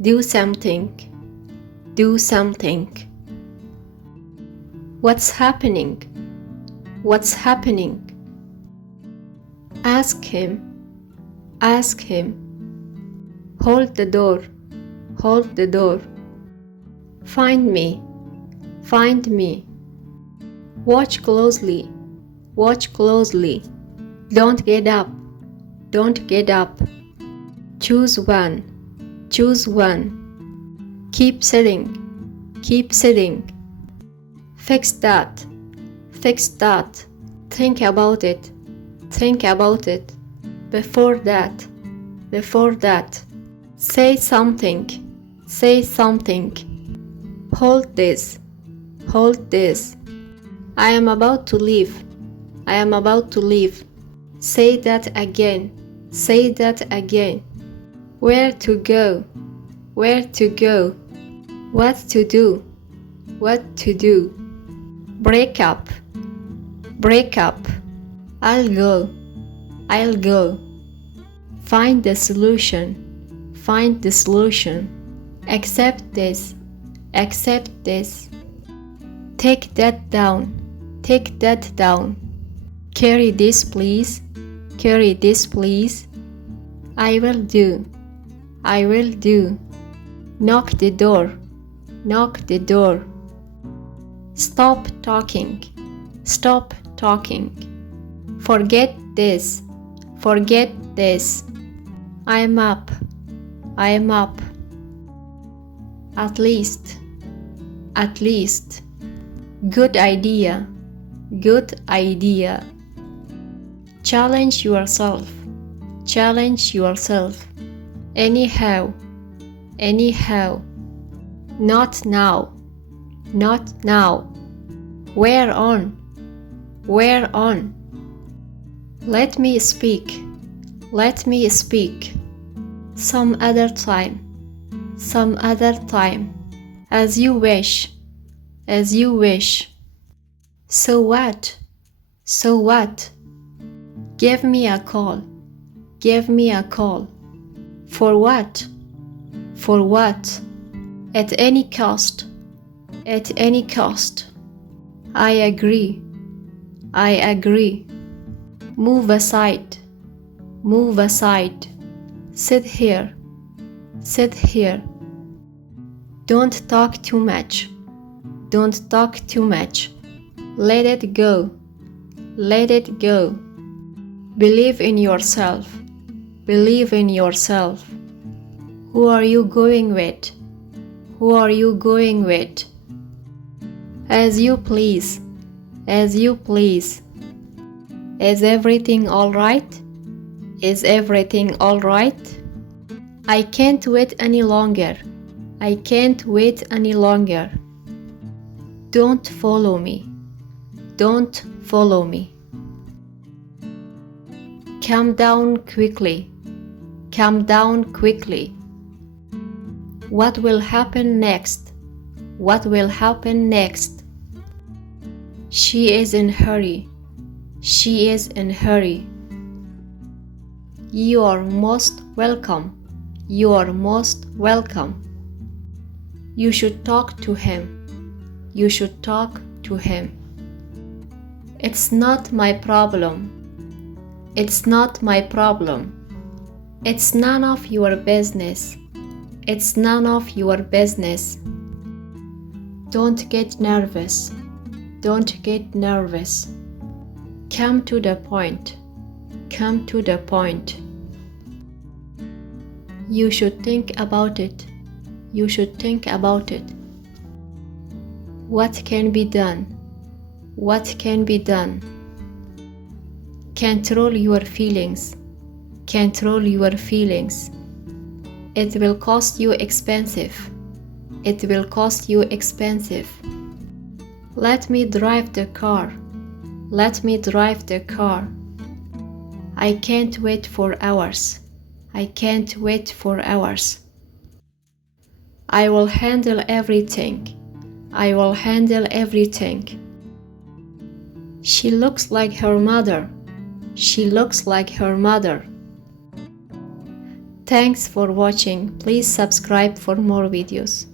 Do something. Do something. What's happening? What's happening? Ask him. Ask him. Hold the door. Hold the door. Find me. Find me. Watch closely. Watch closely. Don't get up. Don't get up. Choose one. Choose one. Keep sitting. Keep sitting. Fix that. Fix that. Think about it. Think about it. Before that. Before that. Say something. Say something. Hold this. Hold this. I am about to leave. I am about to leave. Say that again. Say that again. Where to go? Where to go? What to do? What to do? Break up. Break up. I'll go. I'll go. Find the solution. Find the solution. Accept this. Accept this. Take that down. Take that down. Carry this, please. Carry this, please. I will do. I will do. Knock the door. Knock the door. Stop talking. Stop talking. Forget this. Forget this. I'm up. I'm up. At least. At least. Good idea. Good idea. Challenge yourself. Challenge yourself. Anyhow. Anyhow. Not now. Not now. Where on? Where on? Let me speak. Let me speak. Some other time. Some other time. As you wish. As you wish. So what? So what? Give me a call. Give me a call. For what? For what? At any cost. At any cost. I agree. I agree. Move aside. Move aside. Sit here. Sit here. Don't talk too much. Don't talk too much. Let it go. Let it go. Believe in yourself. Believe in yourself. Who are you going with? Who are you going with? As you please. As you please. Is everything all right? Is everything all right? I can't wait any longer. I can't wait any longer. Don't follow me. Don't follow me. Calm down quickly. Calm down quickly. What will happen next? What will happen next? She is in hurry. She is in hurry. You are most welcome. You are most welcome. You should talk to him. You should talk to him. It's not my problem. It's not my problem. It's none of your business. It's none of your business. Don't get nervous. Don't get nervous. Come to the point. Come to the point. You should think about it. You should think about it. What can be done? What can be done? Control your feelings. Control your feelings. It will cost you expensive. It will cost you expensive. Let me drive the car. Let me drive the car. I can't wait for hours. I can't wait for hours. I will handle everything. I will handle everything. She looks like her mother. She looks like her mother. Thanks for watching. Please subscribe for more videos.